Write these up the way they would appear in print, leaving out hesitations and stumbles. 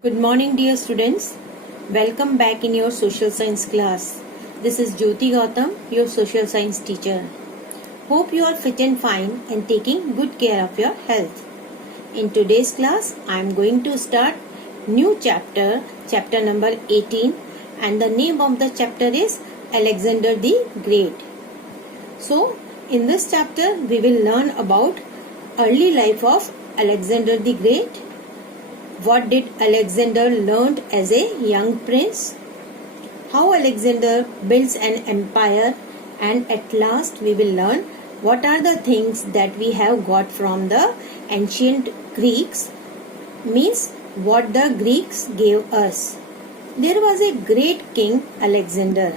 Good morning, dear students. Welcome back in your social science class. This is Jyoti Gautam, your social science teacher. Hope you are fit and fine and taking good care of your health. In today's class, I am going to start new chapter, chapter number 18, and the name of the chapter is Alexander the Great. So, in this chapter, we will learn about early life of Alexander the Great. What did Alexander learn as a young prince? How Alexander builds an empire, and at last we will learn what are the things that we have got from the ancient Greeks, means what the Greeks gave us. There was a great king Alexander.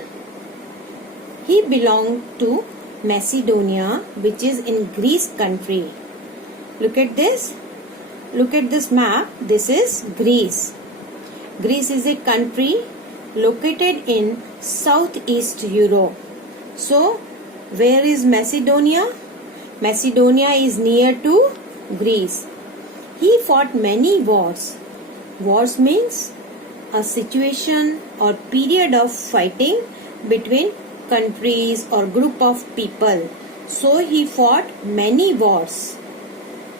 He belonged to Macedonia, which is in Greece country. Look at this. Look at this map. This is Greece. Greece is a country located in Southeast Europe. So, where is Macedonia? Macedonia is near to Greece. He fought many wars. Wars means a situation or period of fighting between countries or group of people. So, he fought many wars.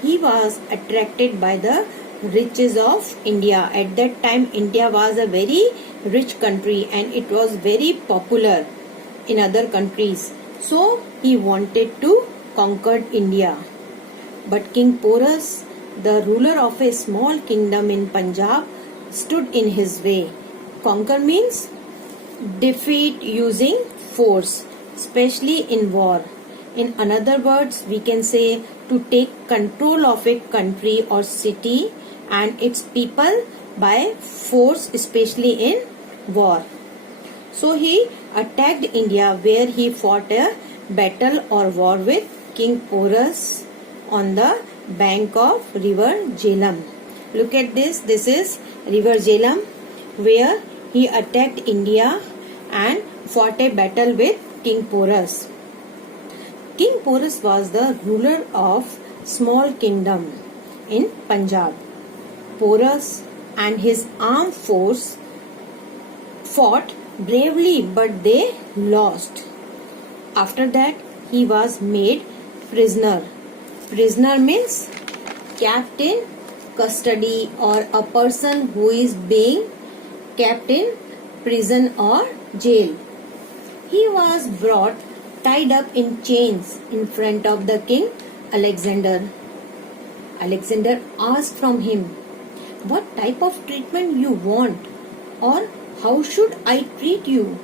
He was attracted by the riches of India. At that time, India was a very rich country and it was very popular in other countries. So, he wanted to conquer India. But King Porus, the ruler of a small kingdom in Punjab, stood in his way. Conquer means defeat using force, especially in war. In other words, we can say to take control of a country or city and its people by force, especially in war. So he attacked India, where he fought a battle or war with King Porus on the bank of river Jhelum. Look at this. This is river Jhelum, where he attacked India and fought a battle with King Porus. King Porus was the ruler of small kingdom in Punjab. Porus and his armed force fought bravely, but they lost. After that, he was made prisoner. Prisoner means kept in custody, or a person who is being kept in prison or jail. He was brought tied up in chains in front of the king Alexander. Alexander asked from him, "What type of treatment you want, or how should I treat you?"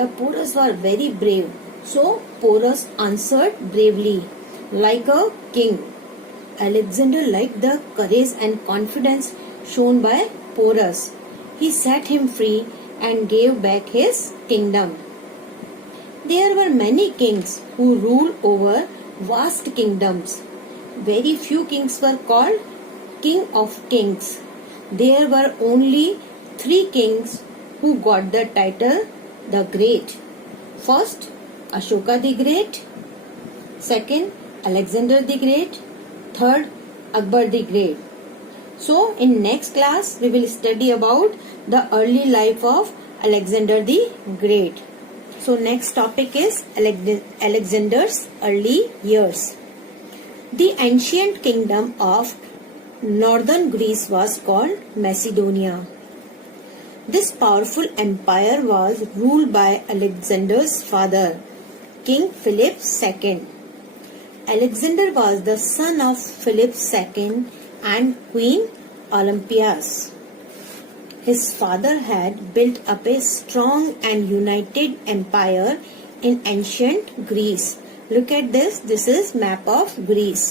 The Porus were very brave, so Porus answered bravely, like a king. Alexander liked the courage and confidence shown by Porus. He set him free and gave back his kingdom. There were many kings who ruled over vast kingdoms. Very few kings were called King of Kings. There were only 3 kings who got the title the Great. First, Ashoka the Great. Second, Alexander the Great. Third, Akbar the Great. So, in next class, we will study about the early life of Alexander the Great. So next topic is Alexander's early years. The ancient kingdom of northern Greece was called Macedonia. This powerful empire was ruled by Alexander's father, King Philip II. Alexander was the son of Philip II and Queen Olympias. His father had built up a strong and united empire in ancient Greece. Look at this. This is map of Greece,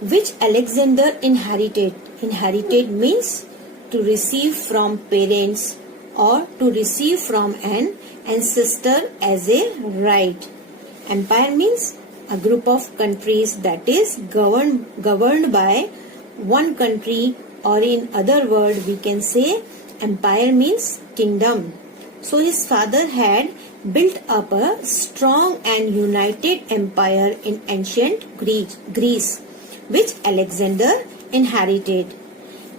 which Alexander inherited. Inherited means to receive from parents or to receive from an ancestor as a right. Empire means a group of countries that is governed by one country, or in other word we can say empire means kingdom. So his father had built up a strong and united empire in ancient Greece, which Alexander inherited.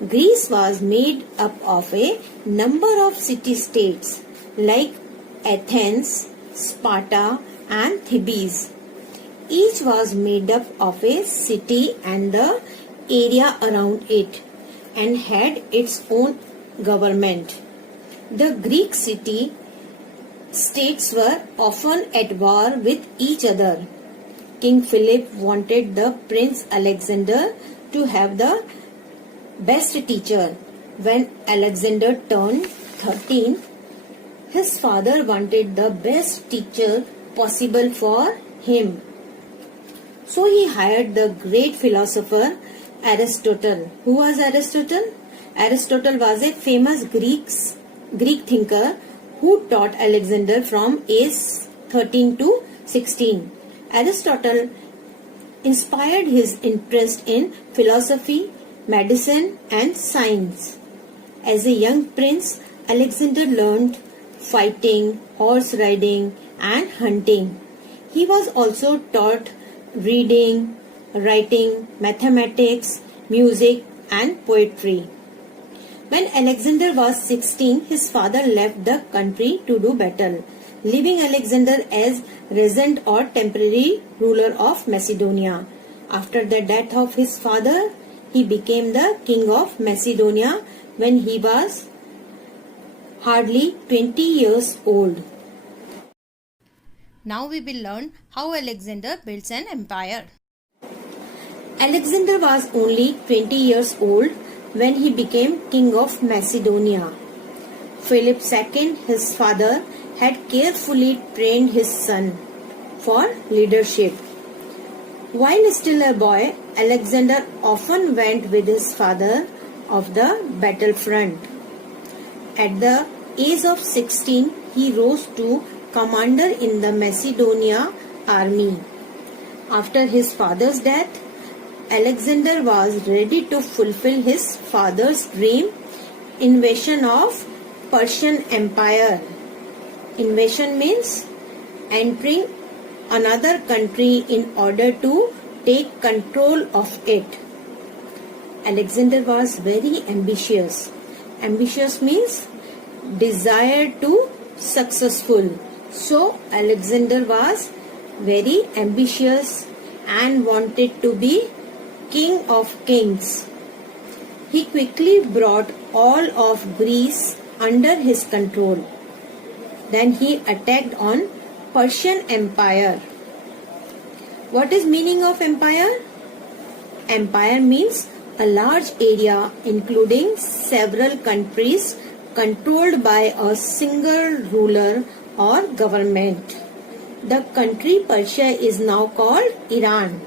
Greece was made up of a number of city-states like Athens, Sparta and Thebes. Each was made up of a city and the area around it and had its own government. The Greek city-states were often at war with each other. King Philip wanted the Prince Alexander to have the best teacher. When Alexander turned 13, his father wanted the best teacher possible for him. So he hired the great philosopher Aristotle. Who was Aristotle? Aristotle was a famous Greek thinker who taught Alexander from age 13 to 16. Aristotle inspired his interest in philosophy, medicine and science. As a young prince, Alexander learned fighting, horse riding and hunting. He was also taught reading, writing, mathematics, music and poetry. When Alexander was 16, his father left the country to do battle, leaving Alexander as regent or temporary ruler of Macedonia. After the death of his father, he became the king of Macedonia when he was hardly 20 years old. Now we will learn how Alexander built an empire. Alexander was only 20 years old when he became king of Macedonia. Philip II, his father, had carefully trained his son for leadership. While still a boy, Alexander often went with his father of the battlefront. At the age of 16, he rose to commander in the Macedonia army. After his father's death, Alexander was ready to fulfill his father's dream, invasion of Persian Empire. Invasion means entering another country in order to take control of it. Alexander was very ambitious. Ambitious means desire to successful. So Alexander was very ambitious and wanted to be king of kings. He quickly brought all of Greece under his control. Then he attacked on Persian Empire. What is meaning of empire? Empire means a large area including several countries controlled by a single ruler or government. The country Persia is now called Iran.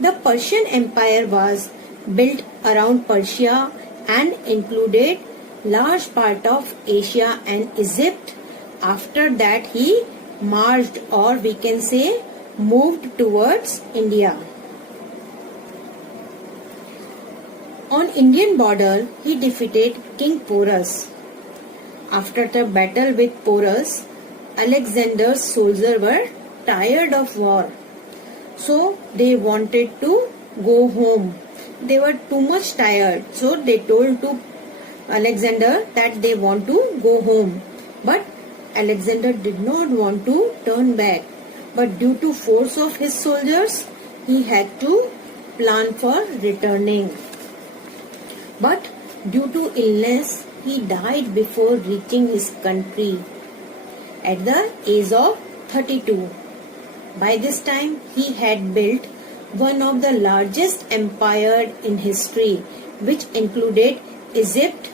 The Persian Empire was built around Persia and included large part of Asia and Egypt. After that he marched, or we can say moved towards India. On Indian border he defeated King Porus. After the battle with Porus, Alexander's soldiers were tired of war. So they wanted to go home. They were too much tired. So they told to Alexander that they want to go home. But Alexander did not want to turn back. But due to force of his soldiers, he had to plan for returning. But due to illness, he died before reaching his country at the age of 32. By this time, he had built one of the largest empires in history, which included Egypt,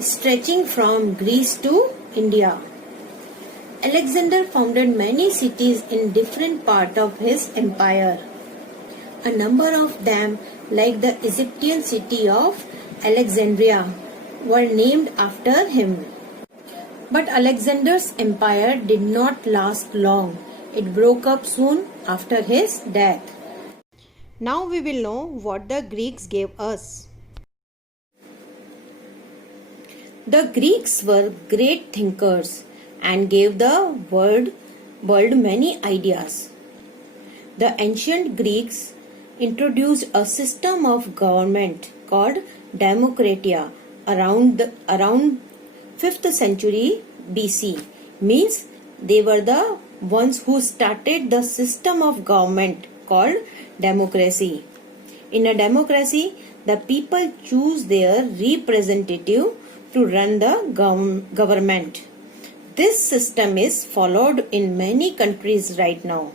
stretching from Greece to India. Alexander founded many cities in different parts of his empire. A number of them, like the Egyptian city of Alexandria, were named after him. But Alexander's empire did not last long. It broke up soon after his death. Now we will know what the Greeks gave us. The Greeks were great thinkers and gave the world many ideas. The ancient Greeks introduced a system of government called Democratia around 5th century BC. Means they were the ones who started the system of government called democracy. In a democracy, the people choose their representative to run the government. This system is followed in many countries right now.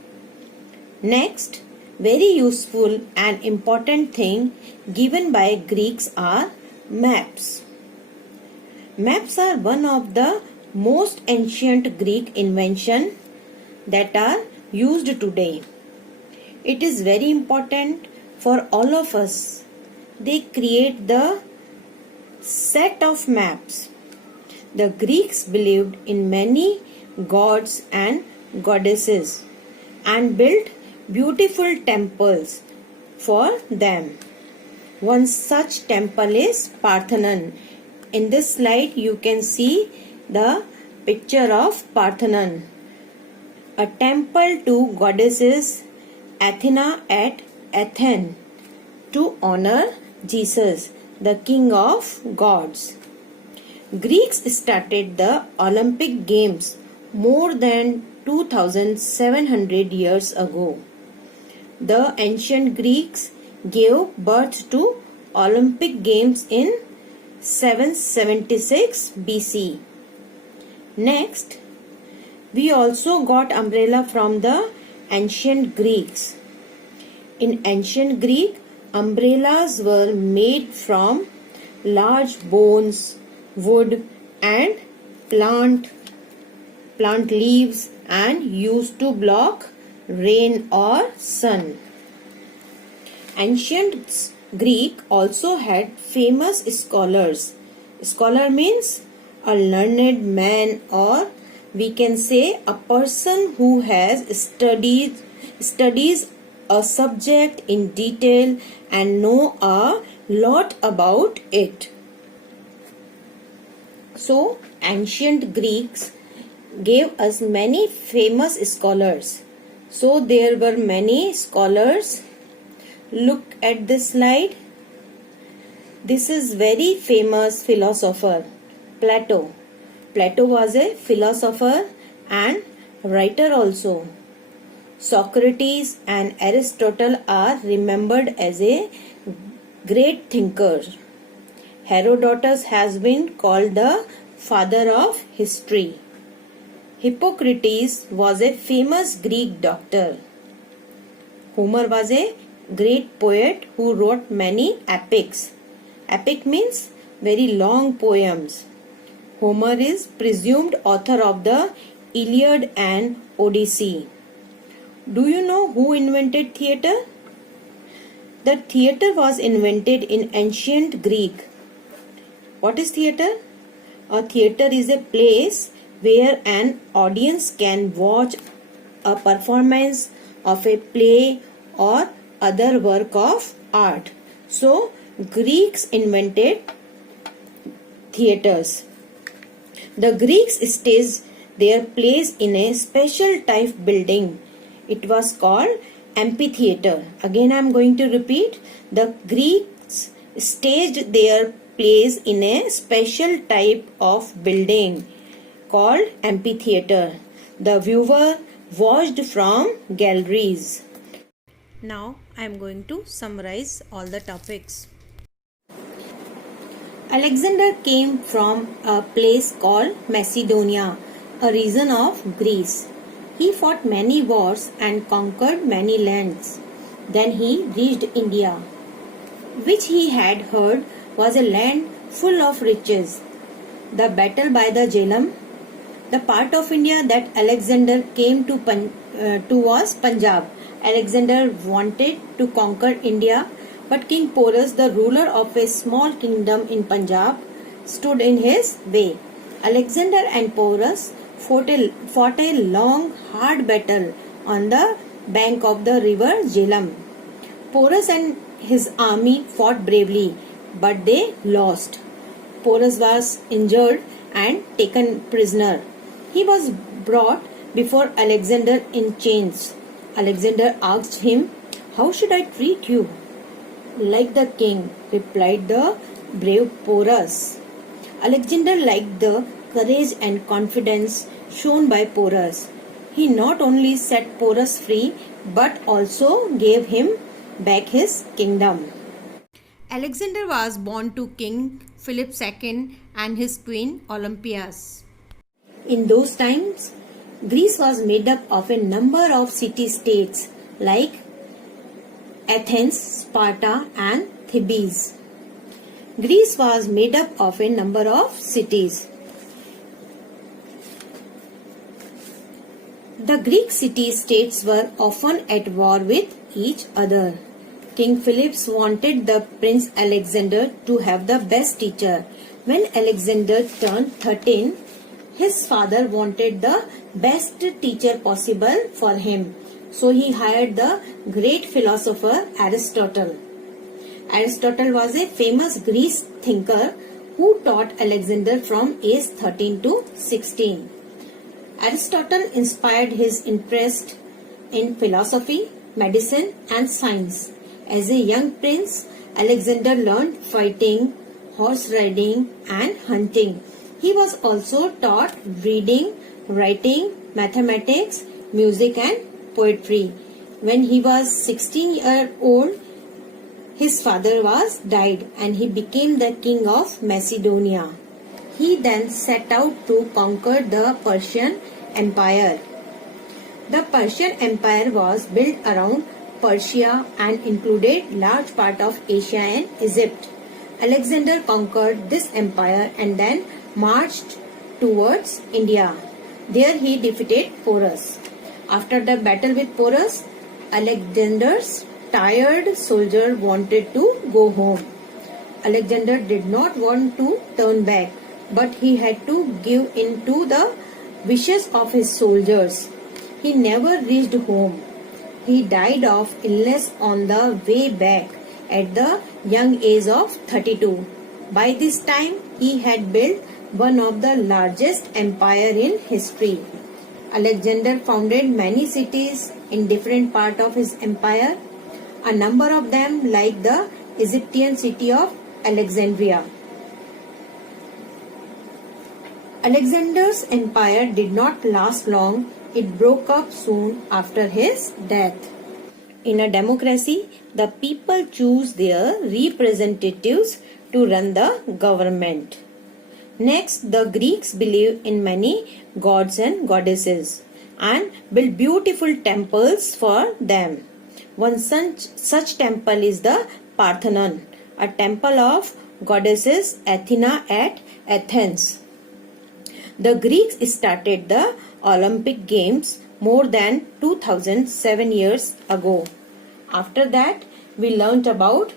Next, very useful and important thing given by Greeks are maps. Maps are one of the most ancient Greek invention that are used today. It is very important for all of us. They create the set of maps. The Greeks believed in many gods and goddesses and built beautiful temples for them. One such temple is Parthenon. In this slide you can see the picture of Parthenon, a temple to goddesses Athena at Athens to honor Jesus, the king of gods. Greeks started the Olympic Games more than 2700 years ago. The ancient Greeks gave birth to Olympic Games in 776 BC. Next, we also got umbrella from the ancient Greeks. In ancient Greek, umbrellas were made from large bones, wood and plant leaves and used to block rain or sun. Ancient Greek also had famous scholars. Scholar means a learned man, or we can say a person who has studies a subject in detail and know a lot about it. So ancient Greeks gave us many famous scholars. So there were many scholars. Look at this slide. This is very famous philosopher, Plato. Plato was a philosopher and writer also. Socrates and Aristotle are remembered as a great thinker. Herodotus has been called the father of history. Hippocrates was a famous Greek doctor. Homer was a great poet who wrote many epics. Epic means very long poems. Homer is presumed author of the Iliad and Odyssey. Do you know who invented theatre? The theatre was invented in ancient Greek. What is theatre? A theatre is a place where an audience can watch a performance of a play or other work of art. So, Greeks invented theatres. The Greeks staged their plays in a special type building. It was called amphitheatre. Again I am going to repeat. The Greeks staged their plays in a special type of building called amphitheatre. The viewer watched from galleries. Now I am going to summarize all the topics. Alexander came from a place called Macedonia, a region of Greece. He fought many wars and conquered many lands. Then he reached India, which he had heard was a land full of riches. The battle by the Jhelum, the part of India that Alexander came to was Punjab. Alexander wanted to conquer India, but King Porus, the ruler of a small kingdom in Punjab, stood in his way. Alexander and Porus fought a long, hard battle on the bank of the river Jhelum. Porus and his army fought bravely, but they lost. Porus was injured and taken prisoner. He was brought before Alexander in chains. Alexander asked him, "How should I treat you?" "Like the king," replied the brave Porus. Alexander liked the courage and confidence shown by Porus. He not only set Porus free but also gave him back his kingdom. Alexander was born to King Philip II and his queen Olympias. In those times, Greece was made up of a number of city-states like Athens, Sparta and Thebes. Greece was made up of a number of cities. The Greek city-states were often at war with each other. King Philip wanted the Prince Alexander to have the best teacher. When Alexander turned 13, his father wanted the best teacher possible for him. So he hired the great philosopher Aristotle. Aristotle was a famous Greek thinker who taught Alexander from age 13 to 16. Aristotle inspired his interest in philosophy, medicine and science. As a young prince, Alexander learned fighting, horse riding and hunting. He was also taught reading, writing, mathematics, music and poetry. When he was 16 years old, his father was died and he became the king of Macedonia. He then set out to conquer the Persian Empire. The Persian Empire was built around Persia and included large part of Asia and Egypt. Alexander conquered this empire and then marched towards India. There he defeated Porus. After the battle with Porus, Alexander's tired soldier wanted to go home. Alexander did not want to turn back, but he had to give in to the wishes of his soldiers. He never reached home. He died of illness on the way back at the young age of 32. By this time, he had built one of the largest empire in history. Alexander founded many cities in different parts of his empire. A number of them like the Egyptian city of Alexandria. Alexander's empire did not last long. It broke up soon after his death. In a democracy, the people choose their representatives to run the government. Next, the Greeks believed in many gods and goddesses and built beautiful temples for them. One such temple is the Parthenon, a temple of goddesses Athena at Athens. The Greeks started the Olympic Games more than 2007 years ago. After that, we learnt about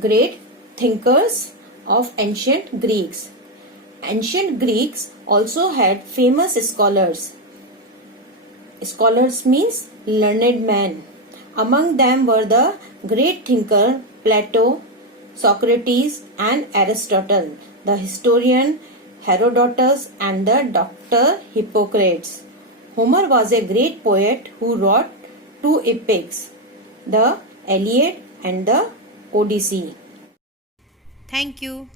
great thinkers of ancient Greeks. Ancient Greeks also had famous scholars. Scholars means learned men. Among them were the great thinker Plato, Socrates and Aristotle, the historian Herodotus and the doctor Hippocrates. Homer was a great poet who wrote two epics, the Iliad and the Odyssey. Thank you.